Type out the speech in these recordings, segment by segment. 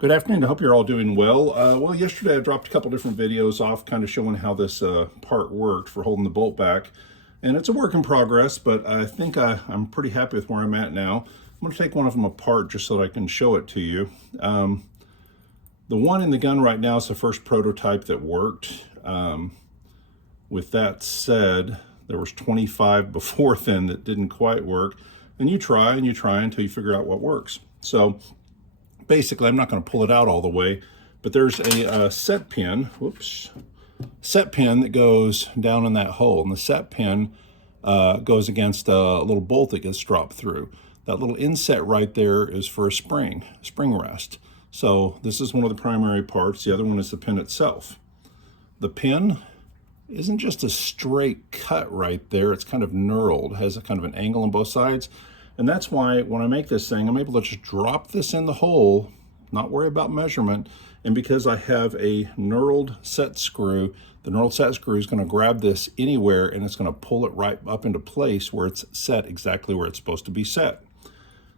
Good afternoon. I hope you're all doing well. Well, yesterday I dropped a couple different videos off kind of showing how this part worked for holding the bolt back. And it's a work in progress, but I think I'm pretty happy with where I'm at now. I'm going to take one of them apart just so that I can show it to you. The one in the gun right now is the first prototype that worked. With that said, there was 25 before then that didn't quite work. And you try until you figure out what works. So basically, I'm not going to pull it out all the way, but there's a set pin, set pin that goes down in that hole. And the set pin goes against a little bolt that gets dropped through. That little inset right there is for a spring rest. So this is one of the primary parts. The other one is the pin itself. The pin isn't just a straight cut right there. It's kind of knurled, has a kind of an angle on both sides. And that's why when I make this thing, I'm able to just drop this in the hole, not worry about measurement. And because I have a knurled set screw, the knurled set screw is going to grab this anywhere and it's going to pull it right up into place where it's set exactly where it's supposed to be set.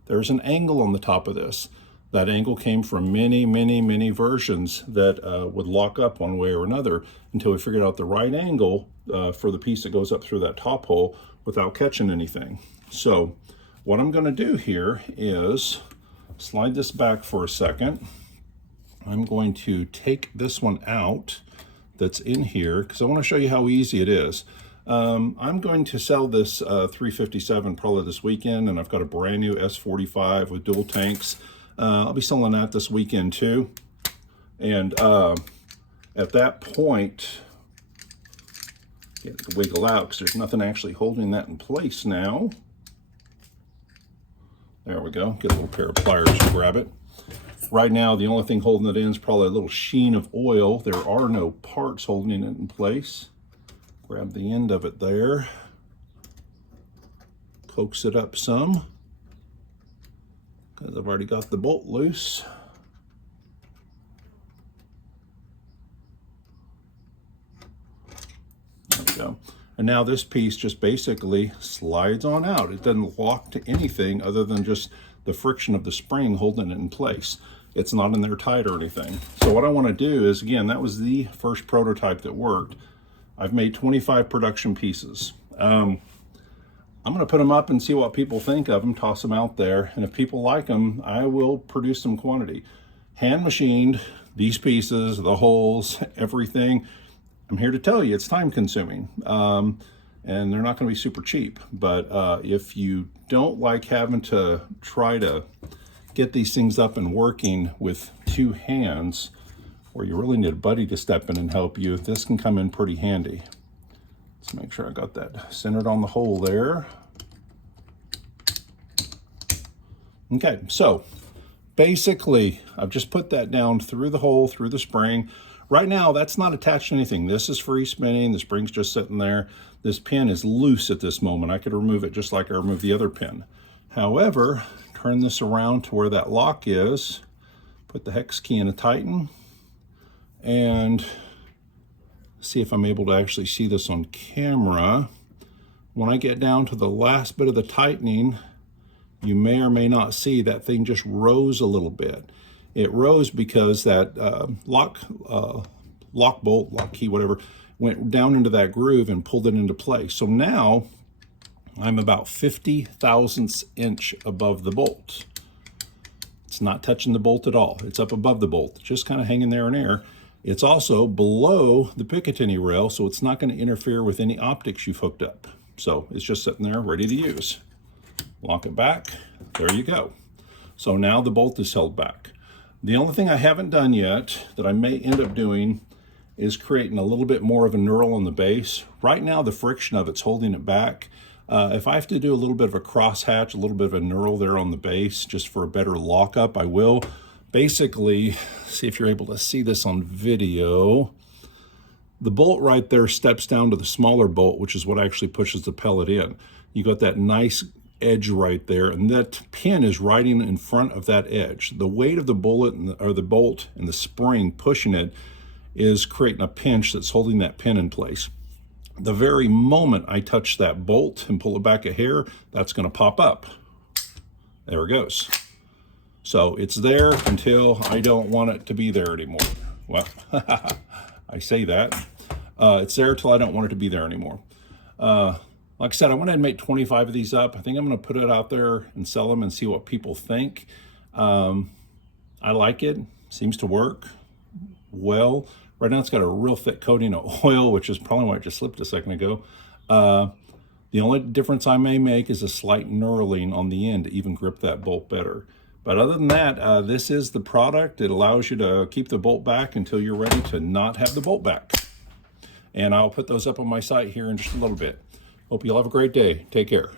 There's an angle on the top of this. That angle came from many versions that would lock up one way or another until we figured out the right angle for the piece that goes up through that top hole without catching anything. So what I'm going to do here is slide this back for a second. I'm going to take this one out that's in here because I want to show you how easy it is. I'm going to sell this 357 probably this weekend, and I've got a brand new S45 with dual tanks. I'll be selling that this weekend too. And at that point, get it to wiggle out because there's nothing actually holding that in place now. There we go. Get a little pair of pliers to grab it. Right now, the only thing holding it in is probably a little sheen of oil. There are no parts holding it in place. Grab the end of it there. Coax it up some, because I've already got the bolt loose. There we go. And now this piece just basically slides on out. It doesn't lock to anything other than just the friction of the spring holding it in place. It's not in there tight or anything. So what I want to do is, again, that was the first prototype that worked. I've made 25 production pieces. I'm going to put them up and see what people think of them, toss them out there, and if people like them, I will produce some quantity. Hand machined, these pieces, the holes, everything. I'm here to tell you it's time consuming, and they're not going to be super cheap. But if you don't like having to try to get these things up and working with two hands, or you really need a buddy to step in and help you, this can come in pretty handy. Let's make sure I got that centered on the hole there. Okay, so basically I've just put that down through the hole, through the spring. Right now, that's not attached to anything. This is free spinning. The spring's just sitting there. This pin is loose at this moment. I could remove it just like I removed the other pin. However, turn this around to where that lock is, put the hex key in a tighten, and see if I'm able to actually see this on camera. When I get down to the last bit of the tightening, you may or may not see that thing just rose a little bit. It rose because that lock bolt, lock key, whatever, went down into that groove and pulled it into place. So now I'm about 50 thousandths inch above the bolt. It's not touching the bolt at all. It's up above the bolt, just kind of hanging there in air. It's also below the Picatinny rail, so it's not going to interfere with any optics you've hooked up. So it's just sitting there ready to use. Lock it back. There you go. So now the bolt is held back. The only thing I haven't done yet that I may end up doing is creating a little bit more of a knurl on the base. Right now, the friction of it's holding it back. If I have to do a little bit of a crosshatch, a little bit of a knurl there on the base, just for a better lockup, I will. Basically, see if you're able to see this on video. The bolt right there steps down to the smaller bolt, which is what actually pushes the pellet in. You got that nice edge right there, and that pin is riding in front of that edge. The weight of the bullet or the bolt and the spring pushing it is creating a pinch that's holding that pin in place. The very moment I touch that bolt and pull it back a hair, that's going to pop up. There it goes. So it's there until I don't want it to be there anymore. Well, I say that. It's there till I don't want it to be there anymore. Like I said, I went ahead and made 25 of these up. I think I'm going to put it out there and sell them and see what people think. I like it. Seems to work well. Right now it's got a real thick coating of oil, which is probably why it just slipped a second ago. The only difference I may make is a slight knurling on the end to even grip that bolt better. But other than that, this is the product. It allows you to keep the bolt back until you're ready to not have the bolt back. And I'll put those up on my site here in just a little bit. Hope you'll have a great day. Take care.